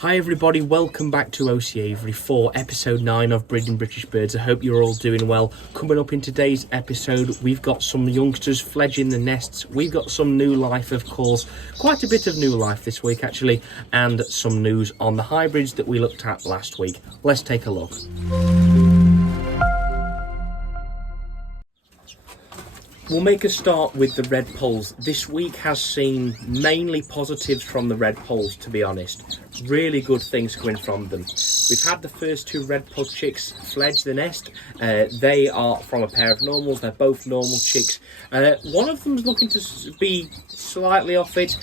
Hi everybody, welcome back to OC Avery for episode 9 of Breeding British Birds. I hope you're all doing well. Coming up in today's episode, we've got some youngsters fledging the nests. We've got some new life, of course, quite a bit of new life this week actually, and some news on the hybrids that we looked at last week. Let's take a look. We'll make a start with the RedPuds. This week has seen mainly positives from the RedPuds, to be honest. Really good things coming from them. We've had the first 2 RedPud chicks fledge the nest. They are from a pair of normals. They're both normal chicks. One of them's looking to be slightly off it.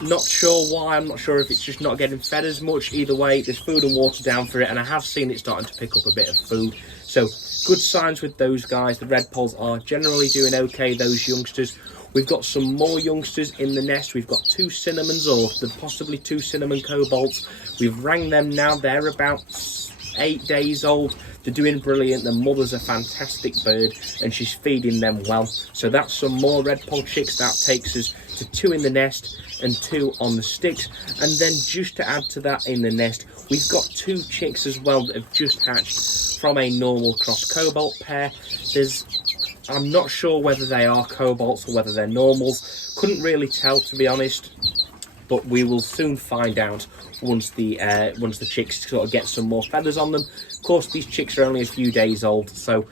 Not sure why. I'm not sure if it's just not getting fed as much. Either way, there's food and water down for it, and I have seen it starting to pick up a bit of food. So good signs with those guys. The RedPuds are generally doing okay, those youngsters. We've got some more youngsters in the nest. We've got 2 cinnamons, or possibly 2 cinnamon cobalts. We've rang them now. They're about 8 days old. They're doing brilliant. The mother's a fantastic bird and she's feeding them well. So that's some more RedPud chicks. That takes us to 2 in the nest and 2 on the sticks. And then just to add to that in the nest, we've got 2 chicks as well that have just hatched from a normal cross cobalt pair. I'm not sure whether they are cobalts or whether they're normals. Couldn't really tell, to be honest, but we will soon find out once the chicks sort of get some more feathers on them. Of course, these chicks are only a few days old, so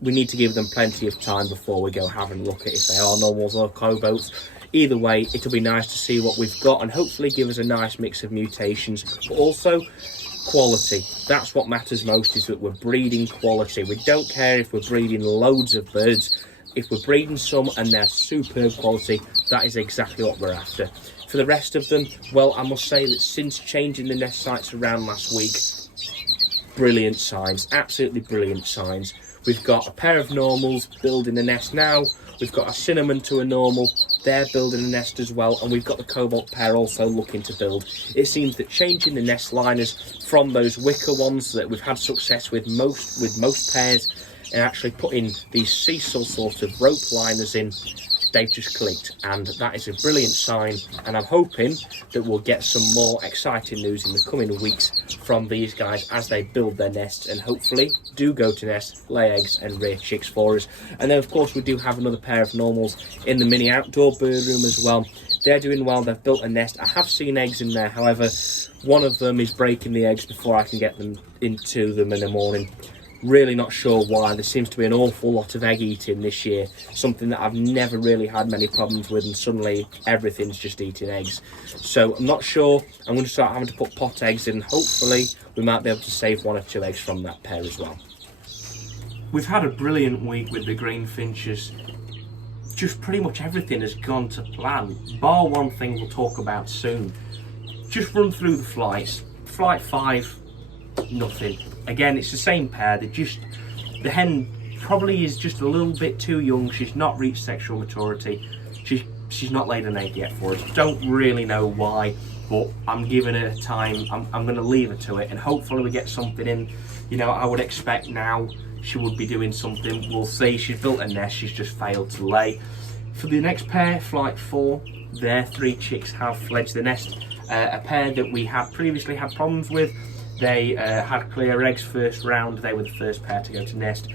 we need to give them plenty of time before we go have a look at if they are normals or cobalts. Either way, it'll be nice to see what we've got and hopefully give us a nice mix of mutations, but also quality. That's what matters most, is that we're breeding quality. We don't care if we're breeding loads of birds. If we're breeding some and they're superb quality, that is exactly what we're after. For the rest of them, well, I must say that since changing the nest sites around last week, brilliant signs, absolutely brilliant signs. We've got a pair of normals building the nest now. We've got a cinnamon to a normal. They're building a nest as well, and we've got the cobalt pair also looking to build. It seems that changing the nest liners from those wicker ones that we've had success with most pairs, and actually putting these Cecil sort of rope liners in, they've just clicked, and that is a brilliant sign. And I'm hoping that we'll get some more exciting news in the coming weeks from these guys as they build their nests and hopefully do go to nest, lay eggs and rear chicks for us. And then of course we do have another pair of normals in the mini outdoor bird room as well. They're doing well. They've built a nest. I have seen eggs in there, however one of them is breaking the eggs before I can get them into them in the morning. Really not sure why. There seems to be an awful lot of egg eating this year, something that I've never really had many problems with, and suddenly everything's just eating eggs. So I'm not sure. I'm going to start having to put pot eggs in. Hopefully we might be able to save 1 or 2 eggs from that pair as well. We've had a brilliant week with the GreenFinches. Just pretty much everything has gone to plan, bar one thing we'll talk about soon. Just run through the flights. Flight 5, nothing. Again, it's the same pair. The hen probably is just a little bit too young. She's not reached sexual maturity. She's not laid an egg yet for us. Don't really know why, but I'm giving her time. I'm going to leave her to it, and hopefully we get something in. You know, I would expect now she would be doing something. We'll see. She's built a nest. She's just failed to lay. For the next pair, flight 4, their 3 chicks have fledged the nest. A pair that we had previously had problems with. They had clear eggs first round. They were the first pair to go to nest.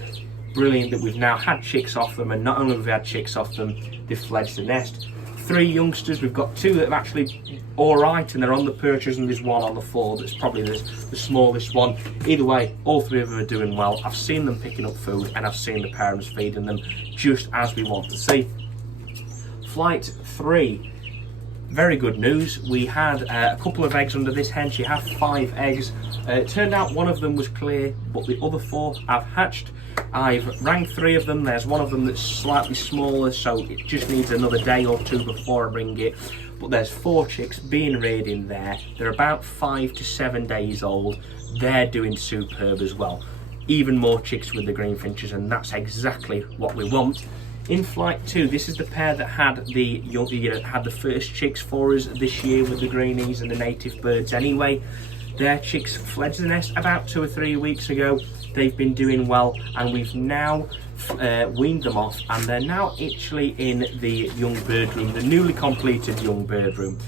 Brilliant that we've now had chicks off them, and not only have we had chicks off them, they've fledged the nest. 3 youngsters. We've got 2 that are actually alright and they're on the perches, and there's 1 on the floor that's probably the smallest one. Either way, all 3 of them are doing well. I've seen them picking up food and I've seen the parents feeding them just as we want to see. Flight 3. Very good news. We had a couple of eggs under this hen. She had 5 eggs. It turned out 1 of them was clear, but the other 4 have hatched. I've rang 3 of them. There's 1 of them that's slightly smaller, so it just needs another day or 2 before I ring it. But there's 4 chicks being reared in there. They're about 5 to 7 days old. They're doing superb as well. Even more chicks with the GreenFinches, and that's exactly what we want. In flight 2, this is the pair that had the first chicks for us this year with the greenies and the native birds anyway. Their chicks fledged the nest about 2 or 3 weeks ago. They've been doing well, and we've now weaned them off, and they're now actually in the young bird room, the newly completed young bird room.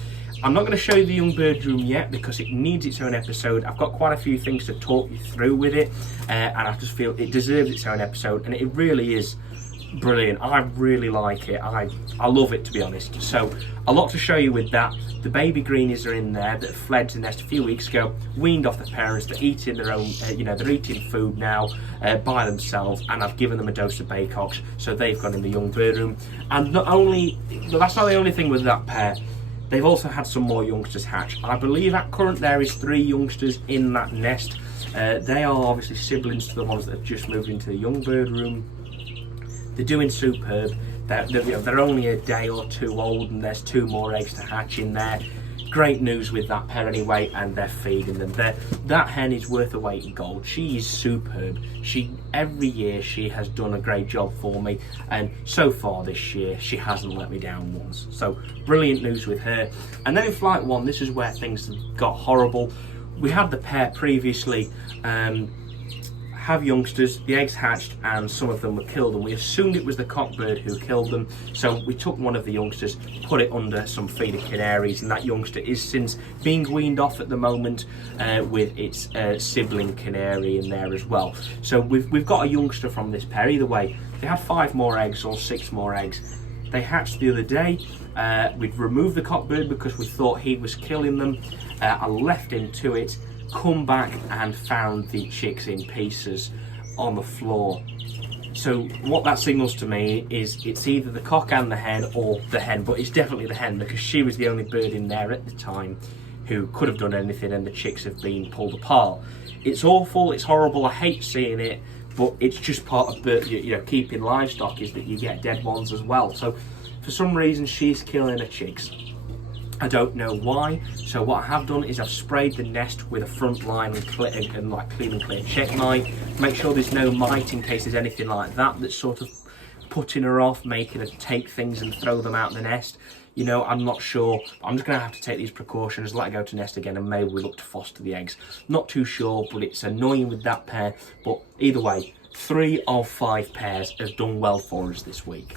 I'm not going to show you the young bird room yet because it needs its own episode. I've got quite a few things to talk you through with it, and I just feel it deserves its own episode, and it really is brilliant. I really like it. I love it, to be honest. So a lot to show you with that. The baby greenies are in there that fled the nest a few weeks ago, weaned off the parents. They're eating their own, they're eating food now by themselves, and I've given them a dose of Baycox, so they've gone in the young bird room. And that's not the only thing with that pair. They've also had some more youngsters hatch. I believe at current there is 3 youngsters in that nest. They are obviously siblings to the ones that have just moved into the young bird room. They're doing superb. They're only a day or 2 old, and there's 2 more eggs to hatch in there. Great news with that pair anyway, and they're feeding them. That hen is worth a weight in gold. She is superb. Every year she has done a great job for me, and so far this year she hasn't let me down once. So brilliant news with her. And then in flight 1, this is where things got horrible. We had the pair previously have youngsters, the eggs hatched, and some of them were killed, and we assumed it was the cockbird who killed them. So we took one of the youngsters, put it under some feeder canaries, and that youngster is since being weaned off at the moment with its sibling canary in there as well. So we've got a youngster from this pair. Either way, they have 5 more eggs or 6 more eggs. They hatched the other day. We'd removed the cockbird because we thought he was killing them. I left him to it, come back and found the chicks in pieces on the floor. So what that signals to me is it's either the cock and the hen, or the hen, but it's definitely the hen because she was the only bird in there at the time who could have done anything, and the chicks have been pulled apart. It's awful, it's horrible, I hate seeing it, but it's just part of keeping livestock, is that you get dead ones as well. So for some reason she's killing her chicks. I don't know why. So what I have done is I've sprayed the nest with a front line and clean and clear check mite. Make sure there's no mite in case there's anything like that that's sort of putting her off, making her take things and throw them out the nest. I'm not sure. I'm just going to have to take these precautions, let her go to nest again, and maybe we look to foster the eggs. Not too sure, but it's annoying with that pair. But either way, 3 of 5 pairs have done well for us this week.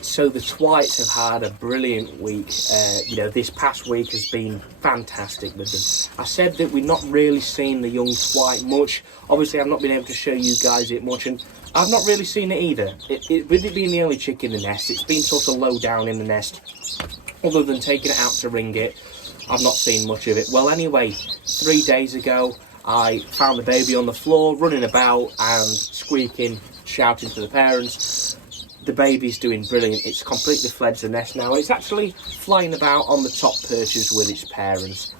So the twites have had a brilliant week. This past week has been fantastic with them. I said that we've not really seen the young twite much. Obviously, I've not been able to show you guys it much, and I've not really seen it either. With it being the only chick in the nest, it's been sort of low down in the nest. Other than taking it out to ring it, I've not seen much of it. Well, anyway, 3 days ago, I found the baby on the floor, running about and squeaking, shouting to the parents. The baby's doing brilliant. It's completely fled the nest now. It's actually flying about on the top perches with its parents.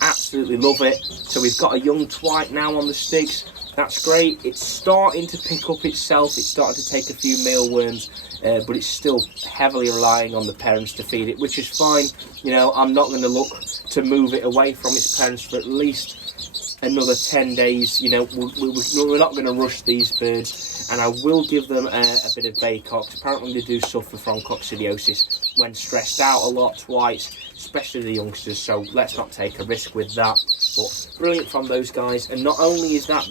Absolutely love it. So we've got a young twite now on the sticks. That's great. It's starting to pick up itself. It's starting to take a few mealworms, but it's still heavily relying on the parents to feed it, which is fine. I'm not going to look to move it away from its parents for at least another 10 days. We're not going to rush these birds, and I will give them a bit of Baycox. Apparently they do suffer from coccidiosis when stressed out a lot, twice, especially the youngsters, so let's not take a risk with that. But brilliant from those guys. And not only is that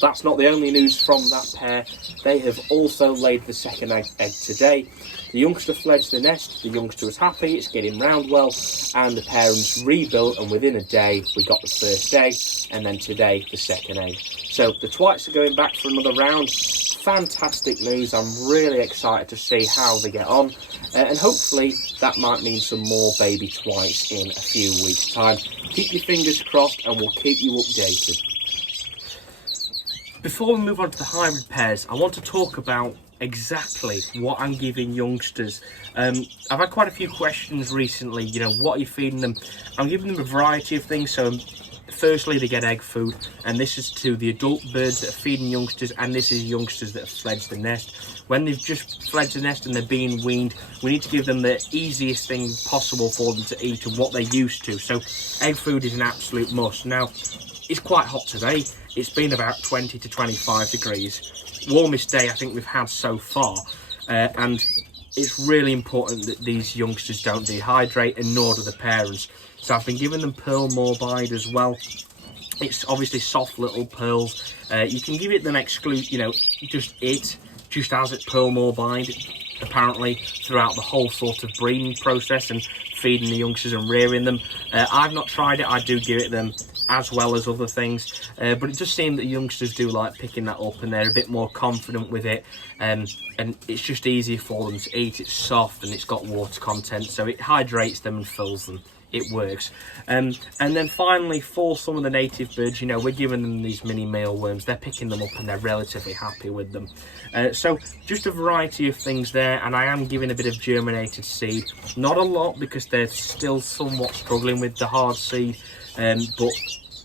that's not the only news from that pair, they have also laid the second egg today. The youngster fled the nest, the youngster was happy, it's getting round well, and the parents rebuilt, and within a day we got the first egg, and then today the second egg. So the twites are going back for another round. Fantastic news. I'm really excited to see how they get on, and hopefully that might mean some more baby twites in a few weeks' time. Keep your fingers crossed, and we'll keep you updated. Before we move on to the hybrid pairs, I want to talk about exactly what I'm giving youngsters. I've had quite a few questions recently, what are you feeding them? I'm giving them a variety of things. So firstly, they get egg food, and this is to the adult birds that are feeding youngsters, and this is youngsters that have fled the nest. When they've just fled the nest and they're being weaned, we need to give them the easiest thing possible for them to eat and what they're used to. So egg food is an absolute must. Now, it's quite hot today. It's been about 20 to 25 degrees. Warmest day I think we've had so far, and it's really important that these youngsters don't dehydrate, and nor do the parents. So I've been giving them pearl morbide as well. It's obviously soft little pearls. You can give it them just as it pearl morbide. apparently, throughout the whole sort of breeding process and feeding the youngsters and rearing them. I've not tried it. I do give it them as well as other things, but it does seem that youngsters do like picking that up, and they're a bit more confident with it, and it's just easier for them to eat. It's soft and it's got water content, so it hydrates them and fills them. It works. And then finally, for some of the native birds, you know, we're giving them these mini mealworms. They're picking them up and they're relatively happy with them. So just a variety of things there, and I am giving a bit of germinated seed. Not a lot, because they're still somewhat struggling with the hard seed, but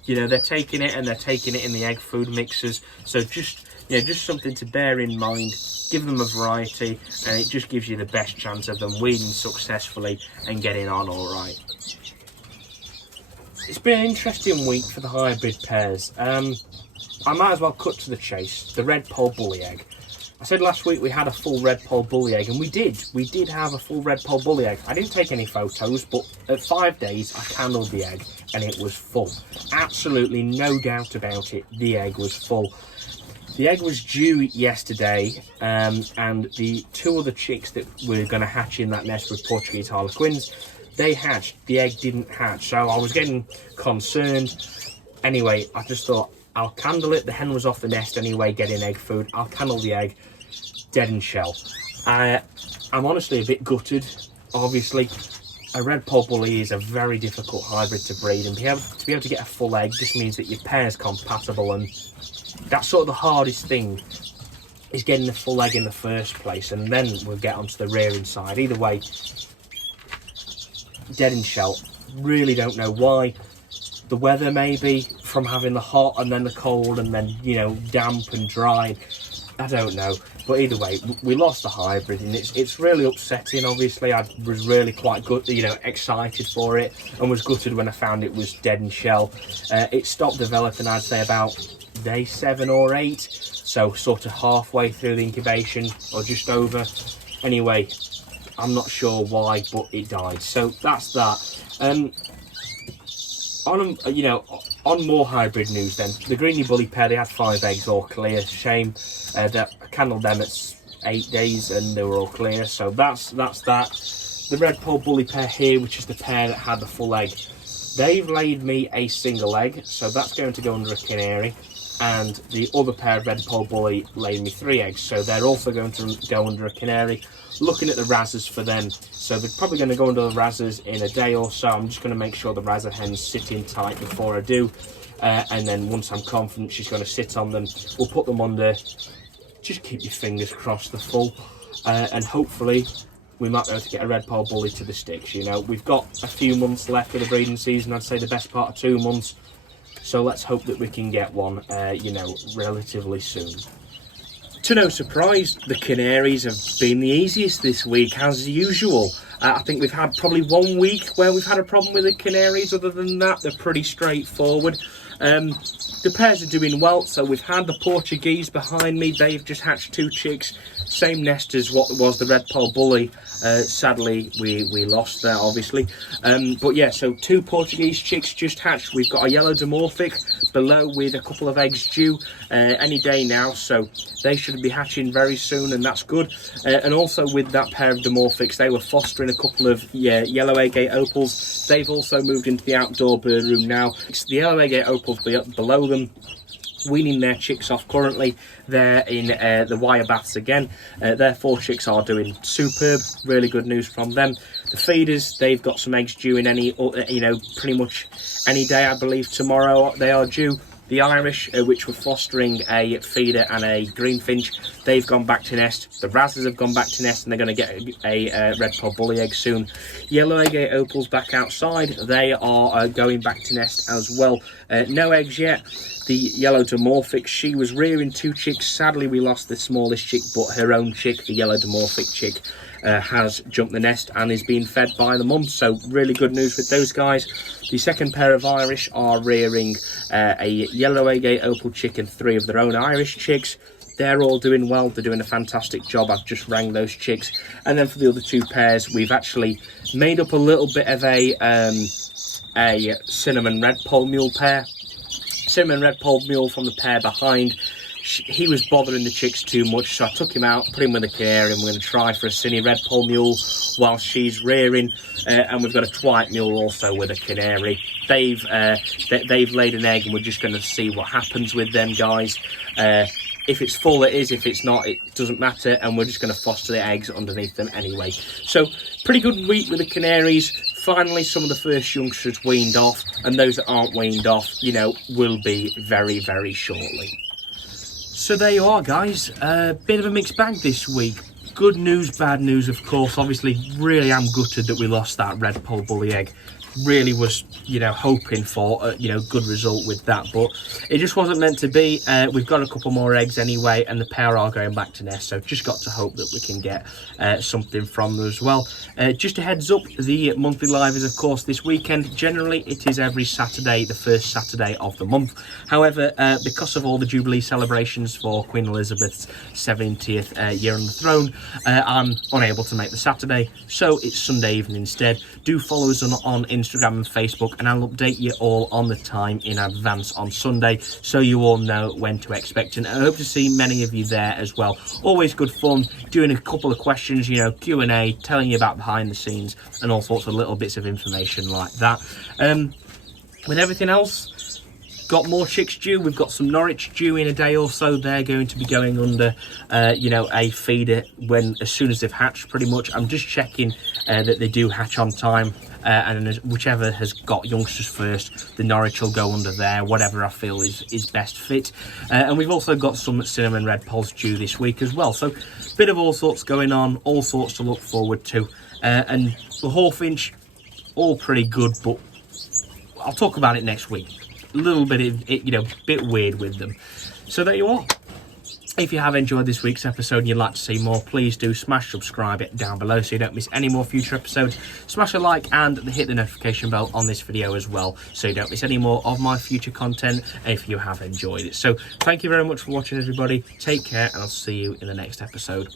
you know, they're taking it, and they're taking it in the egg food mixers. So just, you know, just something to bear in mind. Give them a variety, and it just gives you the best chance of them weaning successfully and getting on all right. It's been an interesting week for the hybrid pairs. I might as well cut to the chase. The RedPud bully egg. I said last week we had a full RedPud bully egg, and we did. We did have a full RedPud bully egg. I didn't take any photos, but at 5 days I candled the egg, and it was full. Absolutely no doubt about it, the egg was full. The egg was due yesterday, and the 2 other chicks that were going to hatch in that nest with Portuguese Harlequins, they hatched. The egg didn't hatch, so I was getting concerned. Anyway, I just thought, I'll candle it. The hen was off the nest anyway, getting egg food. I'll candle the egg, dead in shell. I'm honestly a bit gutted. Obviously, a RedPud bully is a very difficult hybrid to breed, and to be able to get a full egg just means that your pair's compatible, and that's sort of the hardest thing, is getting the full egg in the first place, and then we'll get onto the rearing side. Either way, dead in shell. Really don't know why. The weather, maybe, from having the hot and then the cold and then, you know, damp and dry. I don't know. But either way, we lost the hybrid, and it's really upsetting. Obviously, I was really quite good, you know, excited for it, and was gutted when I found it was dead in shell. It stopped developing, I'd say, about day 7 or 8. So sort of halfway through the incubation, or just over. Anyway, I'm not sure why, but it died. So that's that. On more hybrid news then, the Greeny Bully pair, they had 5 eggs all clear. Shame that I candled them at 8 days and they were all clear. So that's that. The RedPud Bully pair here, which is the pair that had the full egg, they've laid me a single egg, so that's going to go under a Canary. And the other pair of RedPud Bully laid me 3 eggs, so they're also going to go under a Canary. Looking at the razzers for them, so they're probably going to go under the razzers in a day or so. I'm just going to make sure the razzer hen's sitting tight before I do, and then once I'm confident she's going to sit on them, we'll put them under. Just keep your fingers crossed they're full, and hopefully we might be able to get a RedPud Bully to the sticks. You know, we've got a few months left of the breeding season. I'd say the best part of 2 months, so let's hope that we can get one, you know, relatively soon. To no surprise, the Canaries have been the easiest this week, as usual. I think we've had probably 1 week where we've had a problem with the Canaries. Other than that, they're pretty straightforward. The pairs are doing well, so we've had the Portuguese behind me. They've just hatched 2 chicks. Same nest as what was the RedPud Bully. Sadly, we lost there, obviously. But yeah, so 2 Portuguese chicks just hatched. We've got a yellow dimorphic below with a couple of eggs due any day now, so they should be hatching very soon, and that's good. And also with that pair of dimorphics, they were fostering a couple of yellow agate opals. They've also moved into the outdoor bird room now. It's the yellow agate opals below them, weaning their chicks off currently. They're in the wire baths again. Their 4 chicks are doing superb. Really good news from them. The feeders, they've got some eggs due in any, you know, pretty much any day. I believe tomorrow they are due. The Irish, which were fostering a feeder and a greenfinch, they've gone back to nest. The razzers have gone back to nest, and they're going to get a RedPud Bully egg soon. Yellow agate opals back outside. They are going back to nest as well. No eggs yet. The yellow dimorphic, she was rearing 2 chicks. Sadly, we lost the smallest chick, but her own chick, the yellow dimorphic chick, has jumped the nest and is being fed by the mum. So really good news with those guys. The second pair of Irish are rearing a yellow agate opal chick and 3 of their own Irish chicks. They're all doing well. They're doing a fantastic job. I've just rang those chicks. And then for the other 2 pairs, we've actually made up a little bit of a cinnamon red pole mule pair. Cinnamon red pole mule from the pair behind. he was bothering the chicks too much, so I took him out, put him with a canary, and we're going to try for a Cinny Redpoll mule while she's rearing. And we've got a Twite mule also with a canary. They've laid an egg, and we're just going to see what happens with them guys. If it's full, it is. If it's not, it doesn't matter, and we're just going to foster the eggs underneath them anyway. So, pretty good week with the canaries. Finally, some of the first youngsters weaned off, and those that aren't weaned off, you know, will be very, very shortly. So there you are, guys. Bit of a mixed bag this week. Good news, bad news, of course. Obviously, really am gutted that we lost that Redpoll bully egg. Really was, you know, hoping for a, you know, good result with that, but it just wasn't meant to be. We've got a couple more eggs anyway, and the pair are going back to nest, so just got to hope that we can get something from them as well. Just a heads up, the monthly live is of course this weekend. Generally it is every Saturday, the first Saturday of the month. However, because of all the Jubilee celebrations for Queen Elizabeth's 70th year on the throne, I'm unable to make the Saturday, so it's Sunday evening instead. Do follow us on Instagram and Facebook, and I'll update you all on the time in advance on Sunday, so you all know when to expect. And I hope to see many of you there as well. Always good fun doing a couple of questions, you know, Q&A, telling you about behind the scenes and all sorts of little bits of information like that. With everything else, got more chicks due. We've got some Norwich due in a day or so. They're going to be going under, you know, a feeder as soon as they've hatched, pretty much. I'm just checking that they do hatch on time. And whichever has got youngsters first, the Norwich will go under there, whatever I feel is best fit. And we've also got some cinnamon Redpolls due this week as well. So, bit of all sorts going on, all sorts to look forward to. And the Hawfinch, all pretty good, but I'll talk about it next week. A little bit, you know, bit weird with them. So there you are. If you have enjoyed this week's episode and you'd like to see more, please do smash subscribe it down below so you don't miss any more future episodes. Smash a like and hit the notification bell on this video as well so you don't miss any more of my future content if you have enjoyed it. So thank you very much for watching, everybody. Take care, and I'll see you in the next episode.